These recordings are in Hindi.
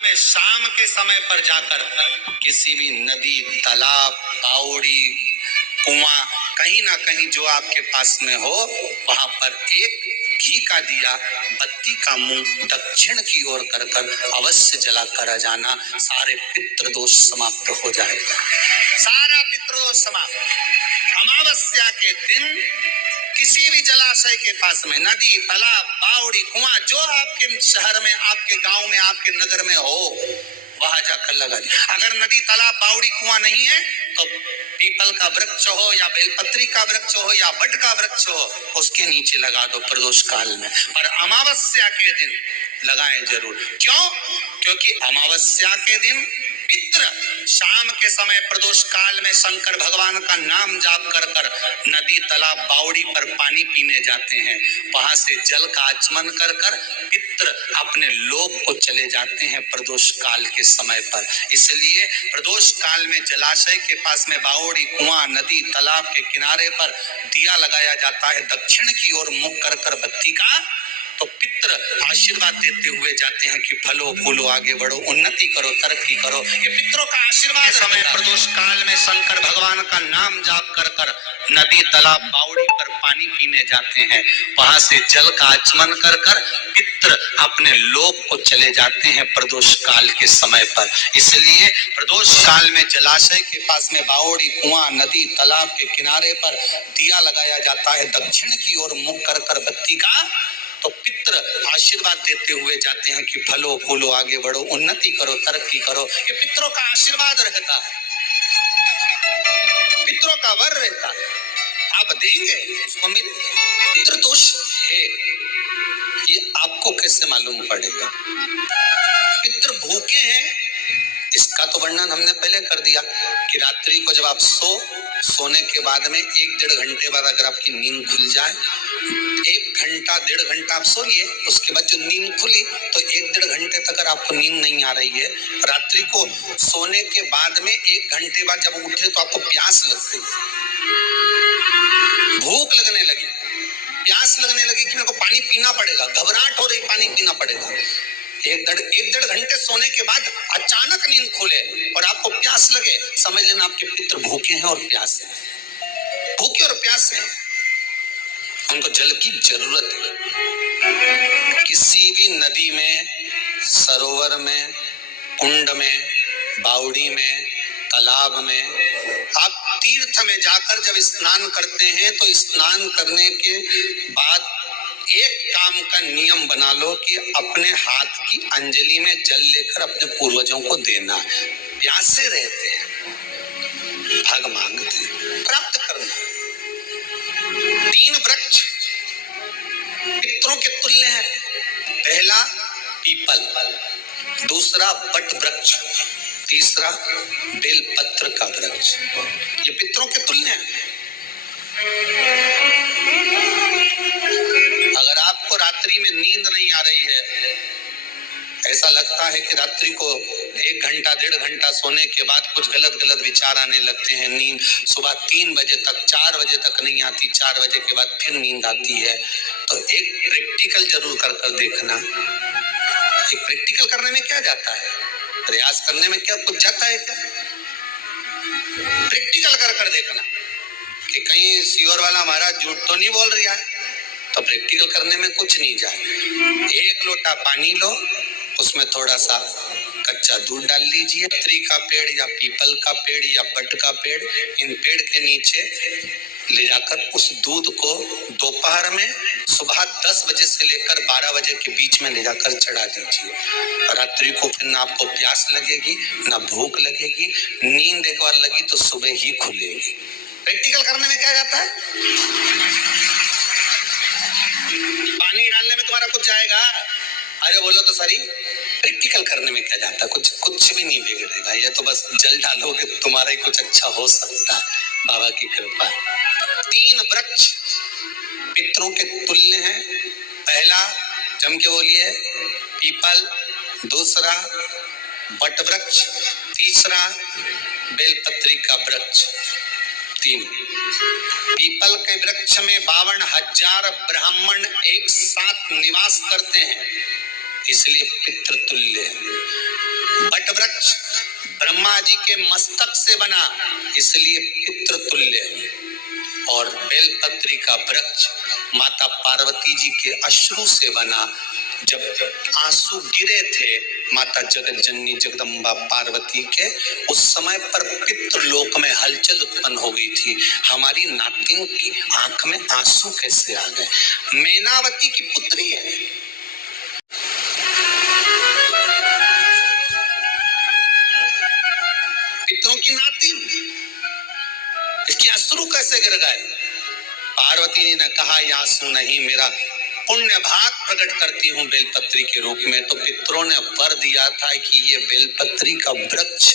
में शाम के समय पर जाकर किसी भी नदी, तालाब, बावड़ी, कुआं, कहीं ना कहीं जो आपके पास में हो, वहां पर एक घी का दिया, बत्ती का मुंह दक्षिण की ओर कर कर अवश्य जला कर जाना। सारे पितृदोष समाप्त हो जाएगा, सारा पितृदोष समाप्त। अमावस्या के दिन किसी भी जलाशय के पास में, नदी, तालाब, बावड़ी, कुआं, जो आपके शहर में, आपके गांव में, आपके नगर में हो, वहां जाकर लगा दी। अगर नदी, तालाब, बावड़ी, कुआं नहीं है तो पीपल का वृक्ष हो या बेलपत्री का वृक्ष हो या वट का वृक्ष हो, उसके नीचे लगा दो प्रदोष काल में। पर अमावस्या के दिन लगाएं जरूर। क्यों? क्योंकि अमावस्या के दिन पितृ शाम के समय प्रदोष काल में शंकर भगवान का नाम जाप कर कर नदी, तालाब, बावड़ी पर पानी पीने जाते हैं। वहां से जल का आचमन कर कर पितृ अपने लोक को चले जाते हैं प्रदोष काल के समय पर। इसलिए प्रदोष काल में जलाशय के पास में, बावड़ी, कुआं, नदी, तालाब के किनारे पर दिया लगाया जाता है दक्षिण की ओर मुख कर कर बत्ती का, तो पितृ आशीर्वाद देते हुए जाते हैं कि फलो फूलो, आगे बढ़ो, उन्नति करो, तरक्की करो। ये पितरों का आशीर्वाद। समय प्रदोष काल में शंकर भगवान का नाम जाप कर कर नदी, तालाब, बावड़ी पर पानी पीने जाते हैं। वहां से जल का आचमन कर कर पितृ अपने लोक को चले जाते हैं प्रदोष काल के समय पर। इसलिए प्रदोष काल में जलाशय के पास में, बावड़ी, कुआं, नदी, तालाब के किनारे पर दिया लगाया जाता है दक्षिण की ओर मुख कर कर बत्ती का, तो पितृ आशीर्वाद देते हुए जाते हैं कि फलो फूलो, आगे बढ़ो, उन्नति करो, तरक्की करो। ये पितरों का आशीर्वाद रहता है, पितरों का वर रहता है। आप देंगे उसको मिलेगा। पितृदोष है, ये आपको कैसे मालूम पड़ेगा? पितृ भूखे हैं, इसका तो वर्णन हमने पहले कर दिया कि रात्रि को जब आप सोने के बाद में 1-1.5 घंटे बाद अगर आपकी नींद खुल जाए, 1 घंटा 1.5 घंटा आप सोइए, उसके बाद जो नींद खुली तो 1-1.5 घंटे तक अगर आपको नींद नहीं आ रही है, रात्रि को सोने के बाद में 1 घंटे बाद जब उठे तो आपको प्यास लग गई, भूख लगने लगी, प्यास लगने लगी कि मेरे को पानी पीना पड़ेगा, घबराहट हो रही, पानी पीना पड़ेगा। 1-1.5 घंटे सोने के बाद अचानक नींद खुले और आपको प्यास लगे, समझ लेना आपके पितृ भूखे हैं और प्यासे हैं, भूखे और प्यासे हैं, उनको जल की जरूरत है। किसी भी नदी में, सरोवर में, कुंड में, बावड़ी में, तालाब में, आप तीर्थ में जाकर जब स्नान करते हैं तो स्नान करने के बाद एक काम का नियम बना लो कि अपने हाथ की अंजलि में जल लेकर अपने पूर्वजों को देना। प्यासे रहते हैं, भाग मांगते हैं, प्राप्त करना। 3 वृक्ष पितरों के तुल्य है। पहला पीपल, दूसरा वट वृक्ष, तीसरा बेलपत्र का वृक्ष। ये पितरों के तुल्य है। अगर आपको रात्रि में नींद नहीं आ रही है, ऐसा लगता है कि रात्रि को 1 घंटा 1.5 घंटा सोने के बाद कुछ गलत विचार आने लगते हैं, नींद सुबह 3 बजे तक, 4 बजे तक नहीं आती, 4 बजे के बाद फिर नींद आती है, तो एक प्रैक्टिकल जरूर कर कर देखना। एक प्रैक्टिकल करने में क्या जाता है, प्रयास करने में क्या कुछ जाता है क्या? प्रैक्टिकल कर कर देखना कि कहीं सियोर वाला महाराज झूठ तो नहीं बोल रहा है, तो प्रैक्टिकल करने में कुछ नहीं जाए। 1 लोटा पानी लो, उसमें थोड़ा सा कच्चा दूध डाल लीजिए, पत्री का पेड़ या पीपल का पेड़ या बट का पेड़, इन पेड़ के नीचे ले जाकर उस दूध को दोपहर में सुबह 10 बजे से लेकर 12 बजे के बीच में ले जाकर चढ़ा दीजिए। रात्रि को फिर ना आपको प्यास लगेगी, ना भूख लगेगी, नींद एक बार लगी तो सुबह ही खुलेगी। प्रैक्टिकल करने में क्या जाता है? पानी डालने में तुम्हारा कुछ जाएगा? अरे बोलो तो सही, प्रैक्टिकल करने में क्या जाता है? कुछ भी नहीं बिगड़ेगा, ये तो बस जल डालोगे तुम्हारा ही कुछ अच्छा हो सकता है, बाबा की कृपा। 3 वृक्ष पितरों के तुल्य हैं। पहला, जम के बोलिए, पीपल, दूसरा वट वृक्ष, तीसरा बेलपत्री का वृक्ष। 3 पीपल के वृक्ष में 52,000 ब्राह्मण एक साथ निवास करते हैं, इसलिए पितृतुल्य है। ब्रह्मा जी के मस्तक से बना, इसलिए पितृतुल्य। और बेलपत्री का वृक्ष माता पार्वती जी के अश्रु से बना। जब आंसू गिरे थे माता जगत जननी जगदम्बा पार्वती के, उस समय पर पितृलोक में हलचल उत्पन्न हो गई थी। हमारी नातिन की आंख में आंसू कैसे आ गए? मैनावती की पुत्री है, पितरों की नातिन, इसकी अश्रु कैसे गिर गए? पार्वती जी ने कहा ये आंसू नहीं, मेरा पुण्य भाग प्रकट करती हूँ बेलपत्री के रूप में। तो पितरों ने वर दिया था कि ये बेलपत्री का वृक्ष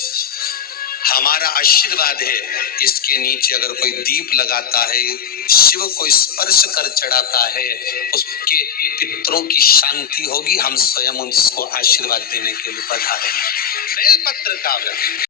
हमारा आशीर्वाद है, इसके नीचे अगर कोई दीप लगाता है, शिव को स्पर्श कर चढ़ाता है, उसके पितरों की शांति होगी। हम स्वयं उसको आशीर्वाद देने के लिए पधारे। बेलपत्र का वृक्ष